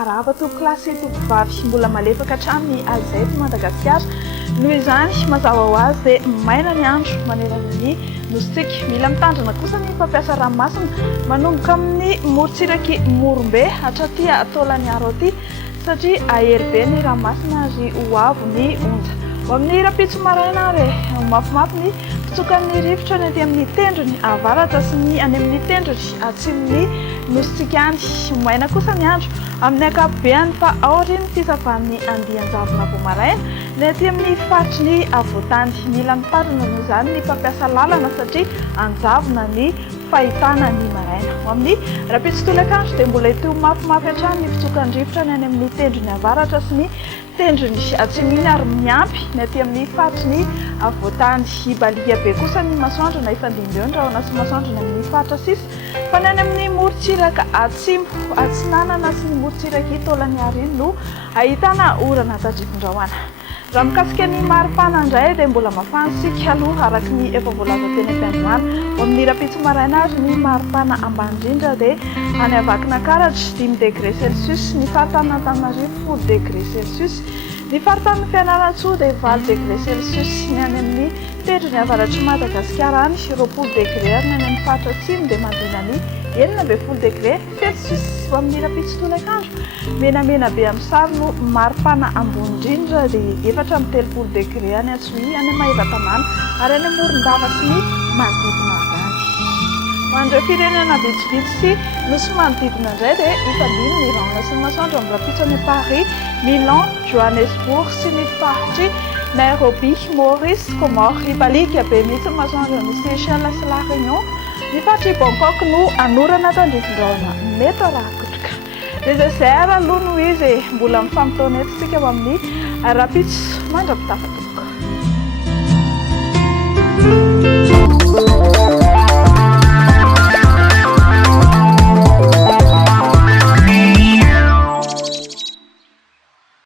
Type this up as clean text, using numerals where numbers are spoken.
arava to klasy tovovavy mbola malefaka hatramin'ny azety Madagasikara. Noho izany mazava ho azy dia maina ny andro manerana ny nositsika. Mila mitandrina kosa ny mpampiasa ranomasina manomboka amin'ny morontsiraky Morombe hatraty Taolagnaro aty satria ahery be ny ranomasina ary ho avo ny onja. Ho amin'ny rapitso maraina ary mafimafy ny fitsokan'ny rivotra ny aty amin'ny tendrony avaratra sy ny any amin'ny tendrony atsimon'ny nositsika any. Maina kosa ny andro amin'ny ankapobeny fa aorian'ny fisavan'ny andian-javona vao maraina ny aty amin'ny faritry ny avoatany. Mila mitandrina noho izany ny mpampiasa lalana satria anjavona ny fahitana ny maraina. Ho amin'ny rapitso tolakandro dia mbola ito mafimafy hatrany ny fitsokan'ny rivotra ny any amin'ny tendrony avaratra sy ny tendrony atsiminy ary miampy ny aty amin'ny faritry ny avoatany. Ibalia be kosa ny masoandro na ifandimby eo ny rahona sy masoandro ny amin'ny faritra sisa fa ny any amin'ny morontsiraka atsimo atsinanana sy ny morontsiraka Taolagnaro iny no ahitana orana tadrivindrahoana. Raha mikasika ny maripana indray dia mbola mafana sika aloha araka ny efa voalaza teny am-piandroana. Ho amin'ny rapitso maraina ary ny maripana ambany indrindra dia any Avakinankaratra 10 degré Celsius, ny faritany Antananarivo 10 degré Celsius, ny faritany Fianarantsoa dia 20 degré Celsius, ny any amin'ny tendrony avaratry Madagasikara any 20 degré ary ny any amin'ny faritra atsimo dia mandina ny 19 degré Celsius. Ho amin'ny rapitso tolakandro menamena be amin'ny sary no maripana ambony indrindra dia 4 degré any Antsohihy any Maheratanàna ary any Morondava sy ny manodidina avy. Ho an'ireo firenena vitsivitsy sy nosy manodidina indray dia ifandimby ny rahona sy ny masoandro amin'ny rapitso any Paris, Milan, Johannesburg sy ny faritry Nairobi, Maurice, Comores. Ibalika be mihitsy ny masoandro ny Seychelles sy La Réunion. Ny faritry Bangkok no anorana tandrivindrahoana mety arakotrika. Dia izay ary aloha noho izy mbola mifampitaona eto isika ho amin'ny rapitso mandrapitafaka.